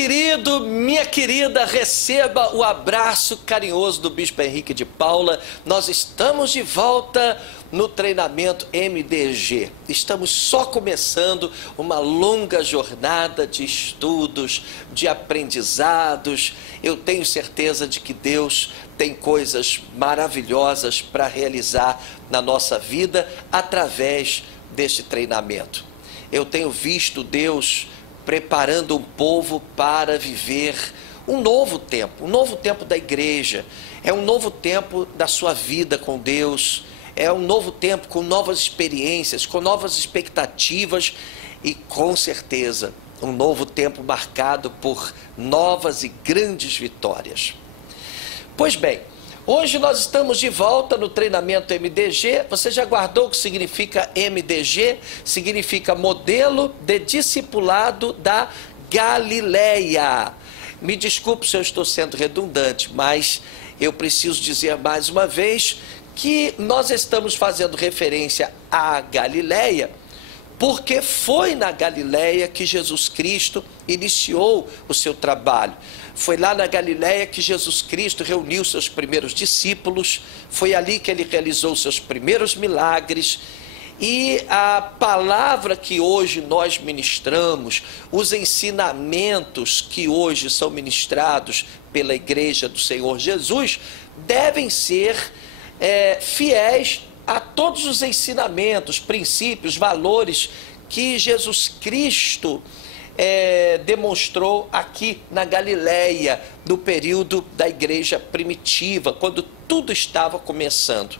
querido, minha querida, receba o abraço carinhoso do Bispo Henrique de Paula. Nós estamos de volta no treinamento MDG. Estamos só começando uma longa jornada de estudos, de aprendizados. Eu tenho certeza de que Deus tem coisas maravilhosas para realizar na nossa vida através deste treinamento. Eu tenho visto Deus preparando um povo para viver um novo tempo da igreja. É um novo tempo da sua vida com Deus, é um novo tempo com novas experiências, com novas expectativas e com certeza um novo tempo marcado por novas e grandes vitórias. Pois bem, hoje nós estamos de volta no treinamento MDG. Você já guardou o que significa MDG? Significa Modelo de Discipulado da Galileia. Me desculpe se eu estou sendo redundante, mas eu preciso dizer mais uma vez que nós estamos fazendo referência à Galileia, porque foi na Galileia que Jesus Cristo iniciou o seu trabalho. Foi lá na Galileia que Jesus Cristo reuniu seus primeiros discípulos, foi ali que ele realizou seus primeiros milagres. E a palavra que hoje nós ministramos, os ensinamentos que hoje são ministrados pela Igreja do Senhor Jesus, devem ser fiéis a todos os ensinamentos, princípios, valores que Jesus Cristo demonstrou aqui na Galileia, no período da igreja primitiva, quando tudo estava começando.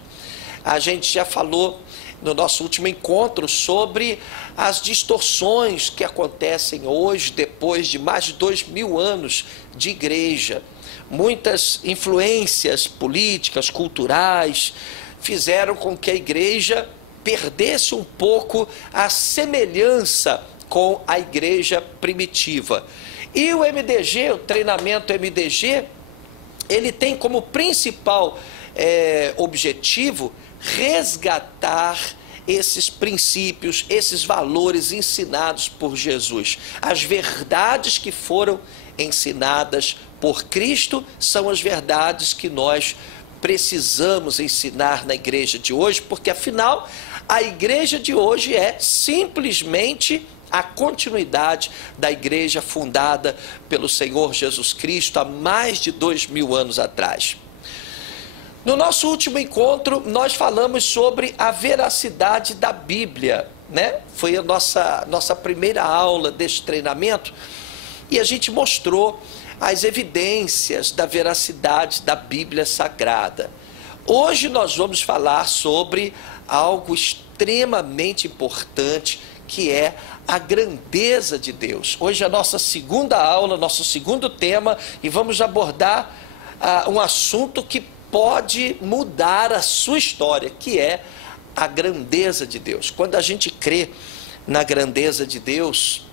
A gente já falou no nosso último encontro sobre as distorções que acontecem hoje, depois de mais de 2000 anos de igreja. Muitas influências políticas, culturais, fizeram com que a igreja perdesse um pouco a semelhança com a igreja primitiva. E o MDG, o treinamento MDG, ele tem como principal objetivo resgatar esses princípios, esses valores ensinados por Jesus. As verdades que foram ensinadas por Cristo são as verdades que nós precisamos ensinar na igreja de hoje, porque afinal a igreja de hoje é simplesmente a continuidade da igreja fundada pelo Senhor Jesus Cristo há mais de 2000 anos atrás. No nosso último encontro, nós falamos sobre a veracidade da Bíblia, né? Foi a nossa primeira aula deste treinamento e a gente mostrou as evidências da veracidade da Bíblia Sagrada. Hoje nós vamos falar sobre algo extremamente importante, que é a grandeza de Deus. Hoje é a nossa segunda aula, nosso segundo tema, e vamos abordar um assunto que pode mudar a sua história, que é a grandeza de Deus. Quando a gente crê na grandeza de Deus,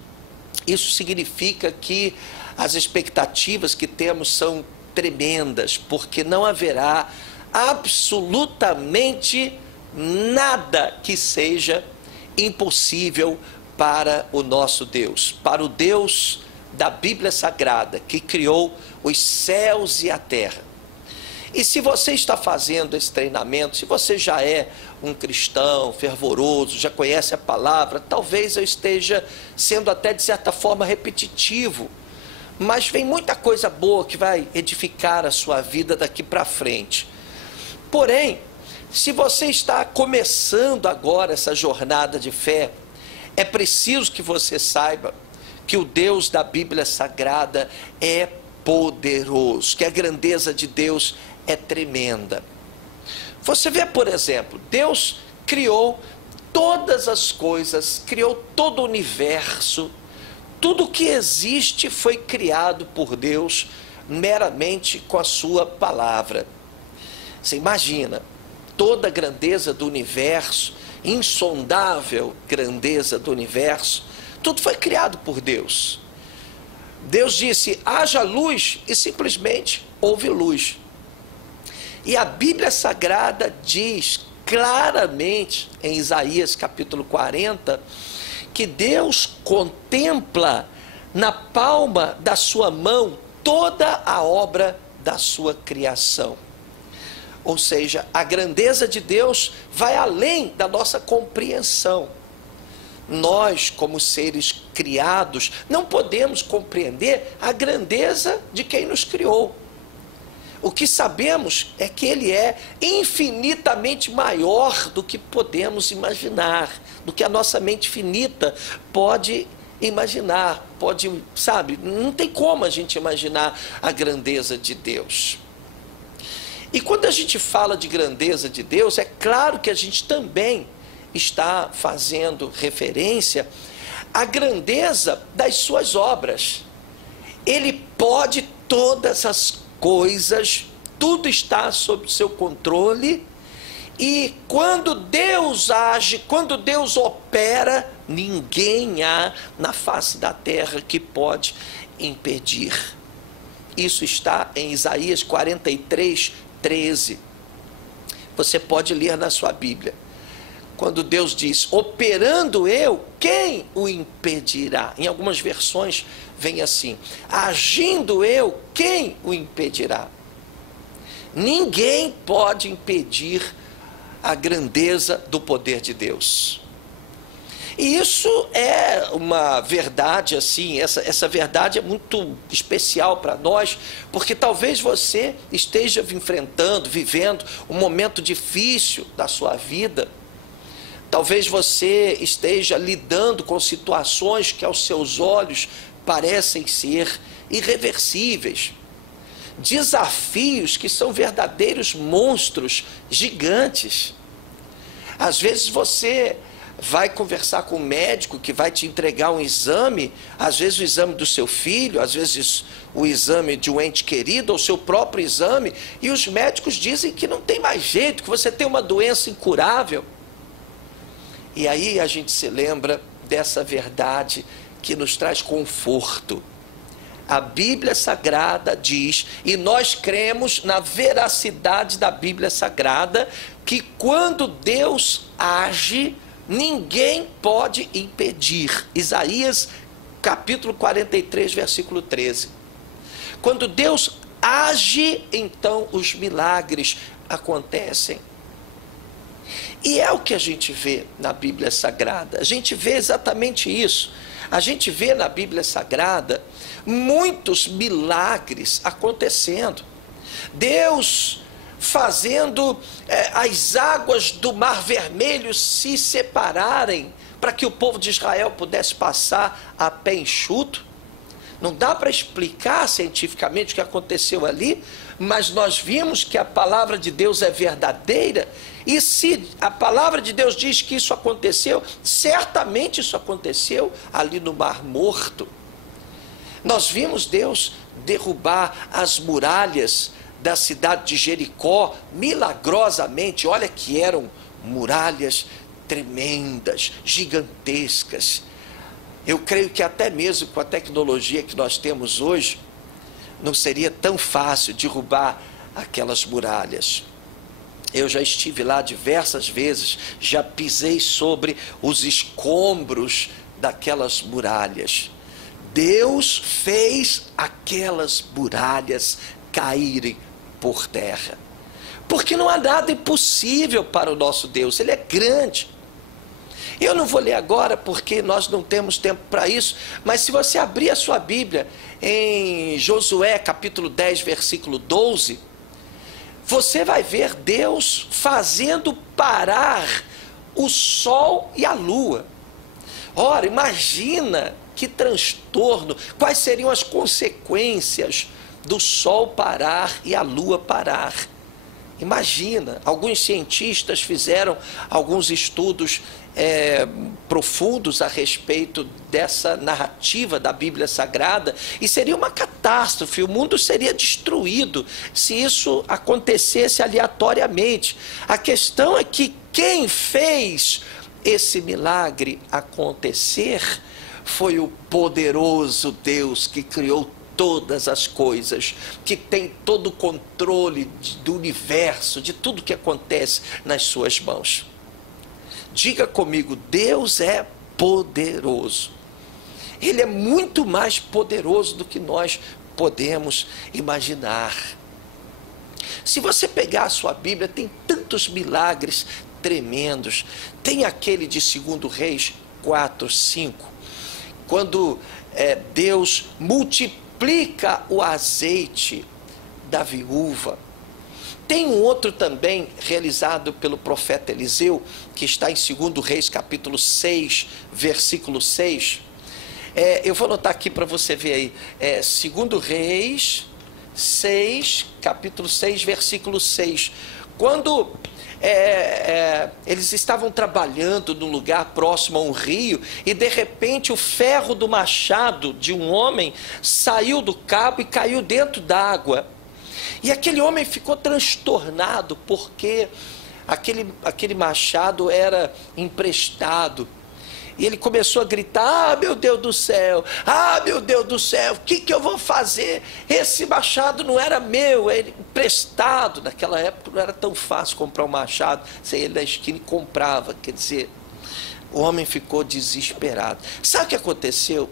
isso significa que as expectativas que temos são tremendas, porque não haverá absolutamente nada que seja impossível para o nosso Deus, para o Deus da Bíblia Sagrada, que criou os céus e a terra. E se você está fazendo esse treinamento, se você já é um cristão fervoroso, já conhece a palavra, talvez eu esteja sendo até de certa forma repetitivo, mas vem muita coisa boa que vai edificar a sua vida daqui para frente. Porém, se você está começando agora essa jornada de fé, é preciso que você saiba que o Deus da Bíblia Sagrada é poderoso, que a grandeza de Deus é tremenda. Você vê, por exemplo, Deus criou todas as coisas, criou todo o universo, tudo que existe foi criado por Deus meramente com a sua palavra. Você imagina toda a grandeza do universo, insondável grandeza do universo, tudo foi criado por Deus. Deus disse, haja luz, e simplesmente houve luz. E a Bíblia Sagrada diz claramente, em Isaías capítulo 40, que Deus contempla na palma da sua mão toda a obra da sua criação. Ou seja, a grandeza de Deus vai além da nossa compreensão. Nós, como seres criados, não podemos compreender a grandeza de quem nos criou. O que sabemos é que Ele é infinitamente maior do que podemos imaginar, do que a nossa mente finita pode imaginar, sabe? Não tem como a gente imaginar a grandeza de Deus. E quando a gente fala de grandeza de Deus, é claro que a gente também está fazendo referência à grandeza das suas obras. Ele pode todas as coisas, tudo está sob o seu controle, e quando Deus age, quando Deus opera, ninguém há na face da terra que pode impedir. Isso está em Isaías 43, 13. Você pode ler na sua Bíblia. Quando Deus diz, operando eu, quem o impedirá? Em algumas versões vem assim, agindo eu, quem o impedirá? Ninguém pode impedir a grandeza do poder de Deus. E isso é uma verdade assim, essa verdade é muito especial para nós, porque talvez você esteja vivendo um momento difícil da sua vida. Talvez você esteja lidando com situações que aos seus olhos parecem ser irreversíveis. Desafios que são verdadeiros monstros gigantes. Às vezes você vai conversar com um médico que vai te entregar um exame, às vezes o exame do seu filho, às vezes o exame de um ente querido, ou seu próprio exame, e os médicos dizem que não tem mais jeito, que você tem uma doença incurável. E aí a gente se lembra dessa verdade que nos traz conforto. A Bíblia Sagrada diz, e nós cremos na veracidade da Bíblia Sagrada, que quando Deus age, ninguém pode impedir. Isaías capítulo 43, versículo 13. Quando Deus age, então os milagres acontecem. E é o que a gente vê na Bíblia Sagrada. A gente vê exatamente isso. A gente vê na Bíblia Sagrada muitos milagres acontecendo. Deus fazendo as águas do Mar Vermelho se separarem para que o povo de Israel pudesse passar a pé enxuto. Não dá para explicar cientificamente o que aconteceu ali, mas nós vimos que a palavra de Deus é verdadeira, e se a palavra de Deus diz que isso aconteceu, certamente isso aconteceu ali no Mar Morto. Nós vimos Deus derrubar as muralhas da cidade de Jericó, milagrosamente. Olha que eram muralhas tremendas, gigantescas. Eu creio que até mesmo com a tecnologia que nós temos hoje, não seria tão fácil derrubar aquelas muralhas. Eu já estive lá diversas vezes, já pisei sobre os escombros daquelas muralhas. Deus fez aquelas muralhas caírem por terra, porque não há nada impossível para o nosso Deus, Ele é grande. Eu não vou ler agora porque nós não temos tempo para isso, mas se você abrir a sua Bíblia em Josué capítulo 10, versículo 12, você vai ver Deus fazendo parar o sol e a lua. Ora, imagina que transtorno, quais seriam as consequências do sol parar e a lua parar. Imagina, alguns cientistas fizeram alguns estudos profundos a respeito dessa narrativa da Bíblia Sagrada, e seria uma catástrofe, o mundo seria destruído se isso acontecesse aleatoriamente. A questão é que quem fez esse milagre acontecer foi o poderoso Deus que criou todas as coisas, que tem todo o controle do universo, de tudo que acontece nas suas mãos. Diga comigo, Deus é poderoso. Ele é muito mais poderoso do que nós podemos imaginar. Se você pegar a sua Bíblia, tem tantos milagres tremendos. Tem aquele de 2 Reis 4, 5, quando Deus multiplica o azeite da viúva. Tem um outro também, realizado pelo profeta Eliseu, que está em 2 Reis, capítulo 6, versículo 6. Eu vou anotar aqui para você ver aí. 2 Reis 6, capítulo 6, versículo 6. Quando eles estavam trabalhando num lugar próximo a um rio, e de repente o ferro do machado de um homem saiu do cabo e caiu dentro d'água. E aquele homem ficou transtornado, porque aquele machado era emprestado. E ele começou a gritar: ah, meu Deus do céu, ah, meu Deus do céu, o que eu vou fazer? Esse machado não era meu, era emprestado. Naquela época não era tão fácil comprar um machado, você ia na esquina e comprava. Quer dizer, o homem ficou desesperado. Sabe o que aconteceu?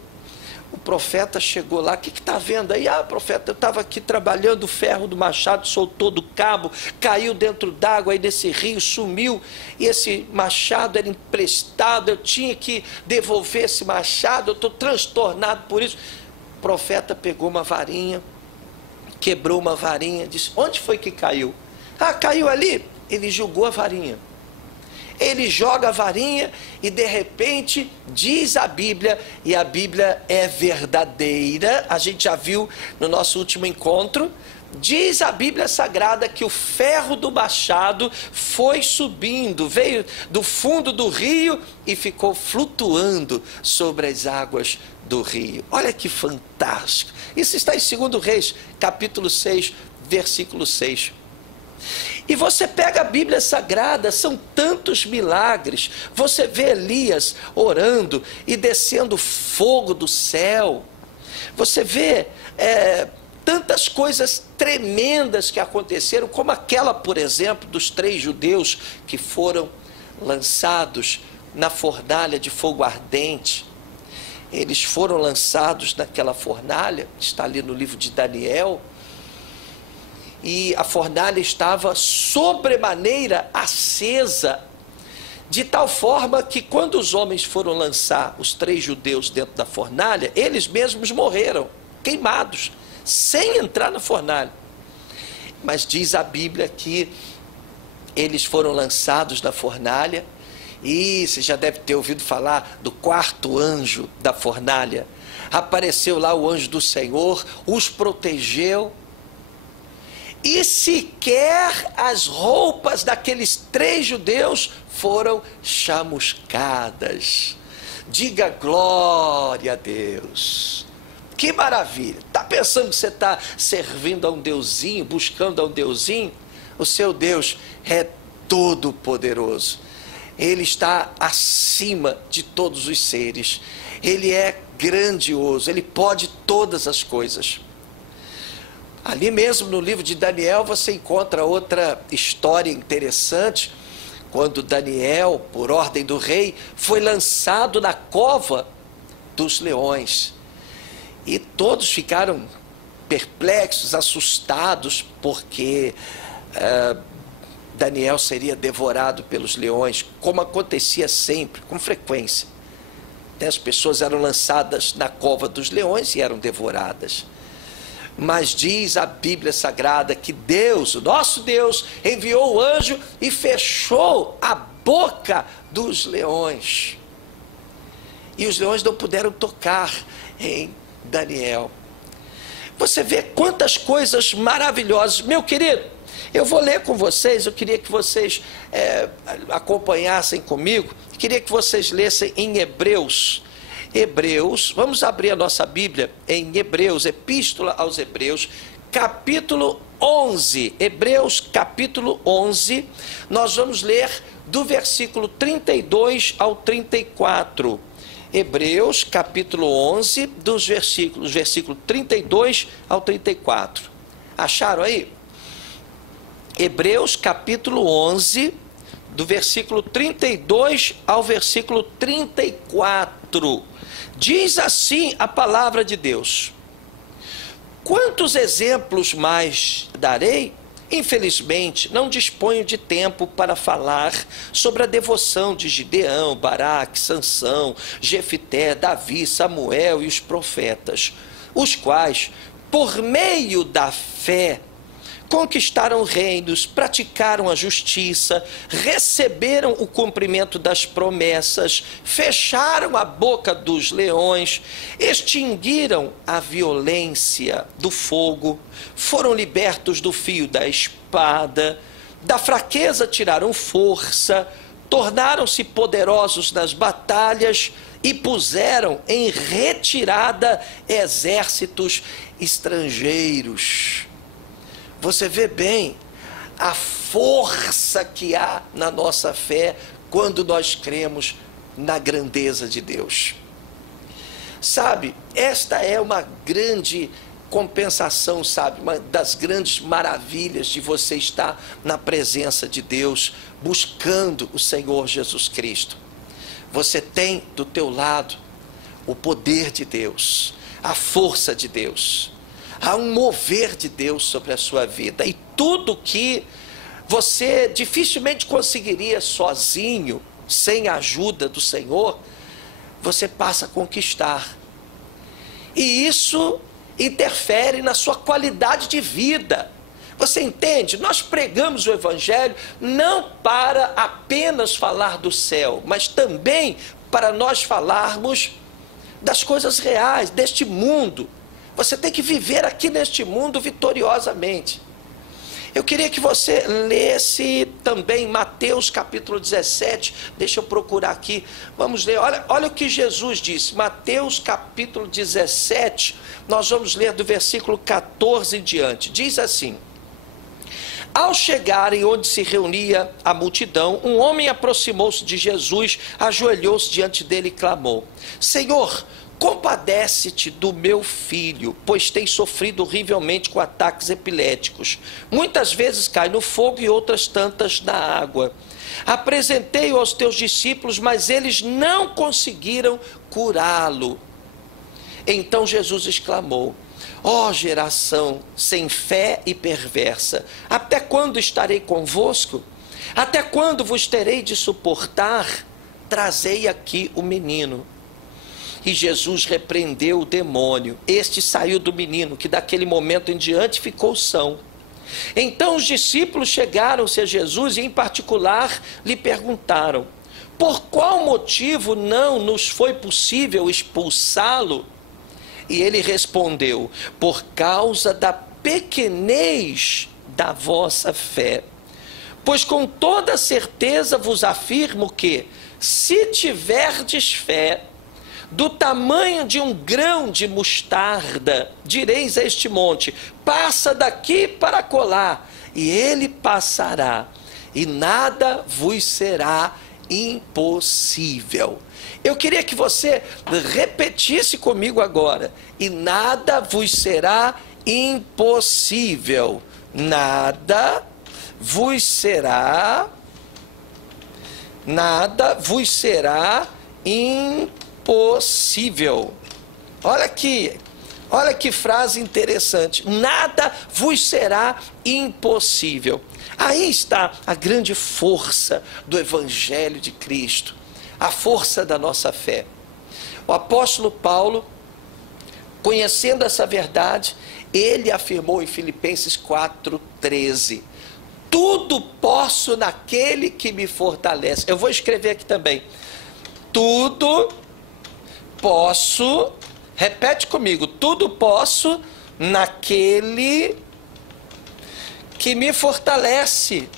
O profeta chegou lá: o que está vendo aí? Ah, profeta, eu estava aqui trabalhando, o ferro do machado soltou do cabo, caiu dentro d'água, aí desse rio, sumiu, e esse machado era emprestado, eu tinha que devolver esse machado, eu estou transtornado por isso. O profeta pegou uma varinha, quebrou uma varinha, disse: onde foi que caiu? Ah, caiu ali. Ele jogou a varinha. Ele joga a varinha e de repente diz a Bíblia, e a Bíblia é verdadeira, a gente já viu no nosso último encontro, diz a Bíblia Sagrada que o ferro do machado foi subindo, veio do fundo do rio e ficou flutuando sobre as águas do rio. Olha que fantástico! Isso está em 2 Reis, capítulo 6, versículo 6. E você pega a Bíblia Sagrada, são tantos milagres. Você vê Elias orando e descendo fogo do céu. Você vê tantas coisas tremendas que aconteceram, como aquela, por exemplo, dos 3 judeus que foram lançados na fornalha de fogo ardente. Eles foram lançados naquela fornalha, está ali no livro de Daniel. E a fornalha estava sobremaneira acesa, de tal forma que quando os homens foram lançar os 3 judeus dentro da fornalha, eles mesmos morreram, queimados, sem entrar na fornalha. Mas diz a Bíblia que eles foram lançados na fornalha, e você já deve ter ouvido falar do 4º anjo da fornalha. Apareceu lá o anjo do Senhor, os protegeu, e sequer as roupas daqueles 3 judeus foram chamuscadas. Diga glória a Deus. Que maravilha. Está pensando que você está servindo a um deusinho, buscando a um deusinho? O seu Deus é todo poderoso. Ele está acima de todos os seres. Ele é grandioso, ele pode todas as coisas. Ali mesmo no livro de Daniel você encontra outra história interessante, quando Daniel, por ordem do rei, foi lançado na cova dos leões. E todos ficaram perplexos, assustados, porque Daniel seria devorado pelos leões, como acontecia sempre, com frequência. As pessoas eram lançadas na cova dos leões e eram devoradas. Mas diz a Bíblia Sagrada que Deus, o nosso Deus, enviou o anjo e fechou a boca dos leões. E os leões não puderam tocar em Daniel. Você vê quantas coisas maravilhosas. Meu querido, eu vou ler com vocês, eu queria que vocês acompanhassem comigo, queria que vocês lessem em Hebreus, vamos abrir a nossa Bíblia em Hebreus, Epístola aos Hebreus, capítulo 11, Hebreus capítulo 11, nós vamos ler do versículo 32 ao 34, Hebreus capítulo 11, versículo 32 ao 34, acharam aí? Hebreus capítulo 11, do versículo 32 ao versículo 34, 4, diz assim a palavra de Deus: quantos exemplos mais darei? Infelizmente, não disponho de tempo para falar sobre a devoção de Gideão, Baraque, Sansão, Jefité, Davi, Samuel e os profetas, os quais, por meio da fé, conquistaram reinos, praticaram a justiça, receberam o cumprimento das promessas, fecharam a boca dos leões, extinguiram a violência do fogo, foram libertos do fio da espada, da fraqueza tiraram força, tornaram-se poderosos nas batalhas e puseram em retirada exércitos estrangeiros. Você vê bem a força que há na nossa fé quando nós cremos na grandeza de Deus. Sabe, esta é uma grande compensação, sabe, uma das grandes maravilhas de você estar na presença de Deus, buscando o Senhor Jesus Cristo. Você tem do teu lado o poder de Deus, a força de Deus. Há um mover de Deus sobre a sua vida, e tudo que você dificilmente conseguiria sozinho, sem a ajuda do Senhor, você passa a conquistar. E isso interfere na sua qualidade de vida. Você entende? Nós pregamos o Evangelho não para apenas falar do céu, mas também para nós falarmos das coisas reais, deste mundo. Você tem que viver aqui neste mundo vitoriosamente. Eu queria que você lesse também Mateus capítulo 17. Deixa eu procurar aqui. Vamos ler. Olha o que Jesus disse. Mateus capítulo 17. Nós vamos ler do versículo 14 em diante. Diz assim: ao chegarem onde se reunia a multidão, um homem aproximou-se de Jesus, ajoelhou-se diante dele e clamou: Senhor, compadece-te do meu filho, pois tem sofrido horrivelmente com ataques epiléticos. Muitas vezes cai no fogo e outras tantas na água. Apresentei-o aos teus discípulos, mas eles não conseguiram curá-lo. Então Jesus exclamou: ó geração sem fé e perversa, até quando estarei convosco? Até quando vos terei de suportar? Trazei aqui o menino. E Jesus repreendeu o demônio. Este saiu do menino, que daquele momento em diante ficou são. Então os discípulos chegaram-se a Jesus e, em particular, lhe perguntaram: por qual motivo não nos foi possível expulsá-lo? E ele respondeu: por causa da pequenez da vossa fé. Pois com toda certeza vos afirmo que, se tiverdes fé do tamanho de um grão de mostarda, direis a este monte: passa daqui para acolá, e ele passará, e nada vos será impossível. Eu queria que você repetisse comigo agora: e nada vos será impossível. Nada vos será impossível. Olha que frase interessante. Nada vos será impossível. Aí está a grande força do Evangelho de Cristo, a força da nossa fé. O apóstolo Paulo, conhecendo essa verdade, ele afirmou em Filipenses 4:13: tudo posso naquele que me fortalece. Eu vou escrever aqui também: tudo posso, repete comigo: tudo posso naquele que me fortalece.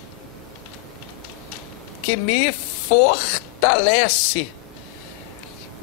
Que me fortalece.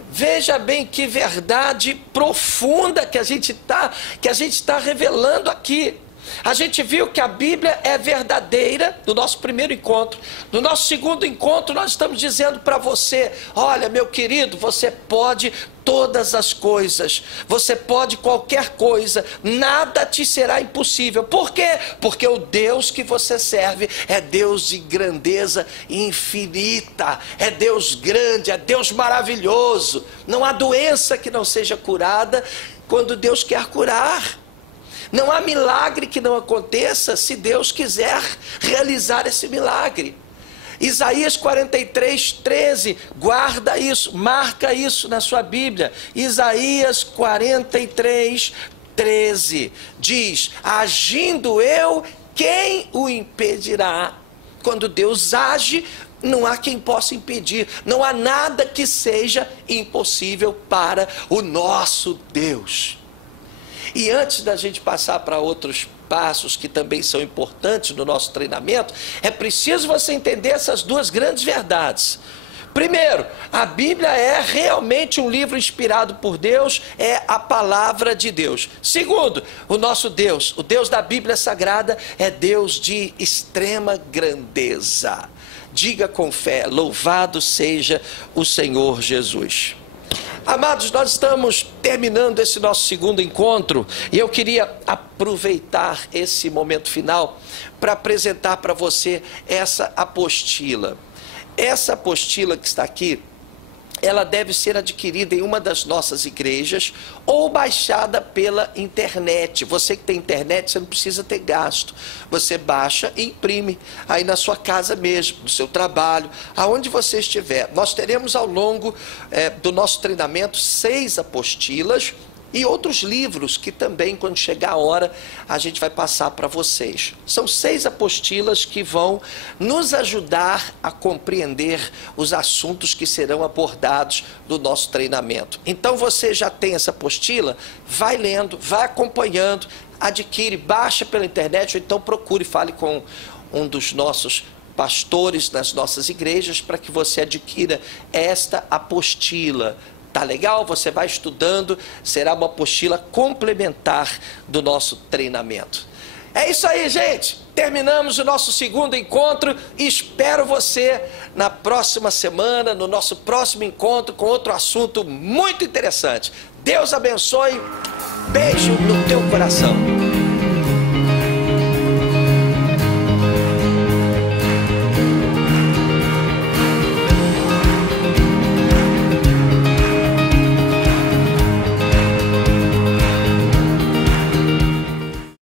Veja bem que verdade profunda que a gente está revelando aqui. A gente viu que a Bíblia é verdadeira no nosso primeiro encontro. No nosso segundo encontro, nós estamos dizendo para você: olha, meu querido, você pode todas as coisas, você pode qualquer coisa, nada te será impossível. Por quê? Porque o Deus que você serve é Deus de grandeza infinita, é Deus grande, é Deus maravilhoso. Não há doença que não seja curada quando Deus quer curar. Não há milagre que não aconteça se Deus quiser realizar esse milagre. Isaías 43, 13, guarda isso, marca isso na sua Bíblia. Isaías 43, 13, diz: agindo eu, quem o impedirá? Quando Deus age, não há quem possa impedir, não há nada que seja impossível para o nosso Deus. E antes da gente passar para outros passos que também são importantes no nosso treinamento, é preciso você entender essas duas grandes verdades. Primeiro, a Bíblia é realmente um livro inspirado por Deus, é a palavra de Deus. Segundo, o nosso Deus, o Deus da Bíblia Sagrada, é Deus de extrema grandeza. Diga com fé: louvado seja o Senhor Jesus. Amados, nós estamos terminando esse nosso segundo encontro e eu queria aproveitar esse momento final para apresentar para você essa apostila. Essa apostila que está aqui, ela deve ser adquirida em uma das nossas igrejas ou baixada pela internet. Você que tem internet, você não precisa ter gasto. Você baixa e imprime aí na sua casa mesmo, no seu trabalho, aonde você estiver. Nós teremos ao longo do nosso treinamento 6 apostilas e outros livros que também, quando chegar a hora, a gente vai passar para vocês. São 6 apostilas que vão nos ajudar a compreender os assuntos que serão abordados no nosso treinamento. Então você já tem essa apostila? Vai lendo, vai acompanhando, adquire, baixa pela internet, ou então procure, fale com um dos nossos pastores nas nossas igrejas para que você adquira esta apostila. Tá legal? Você vai estudando, será uma apostila complementar do nosso treinamento. É isso aí, gente. Terminamos o nosso segundo encontro e espero você na próxima semana, no nosso próximo encontro com outro assunto muito interessante. Deus abençoe. Beijo no teu coração.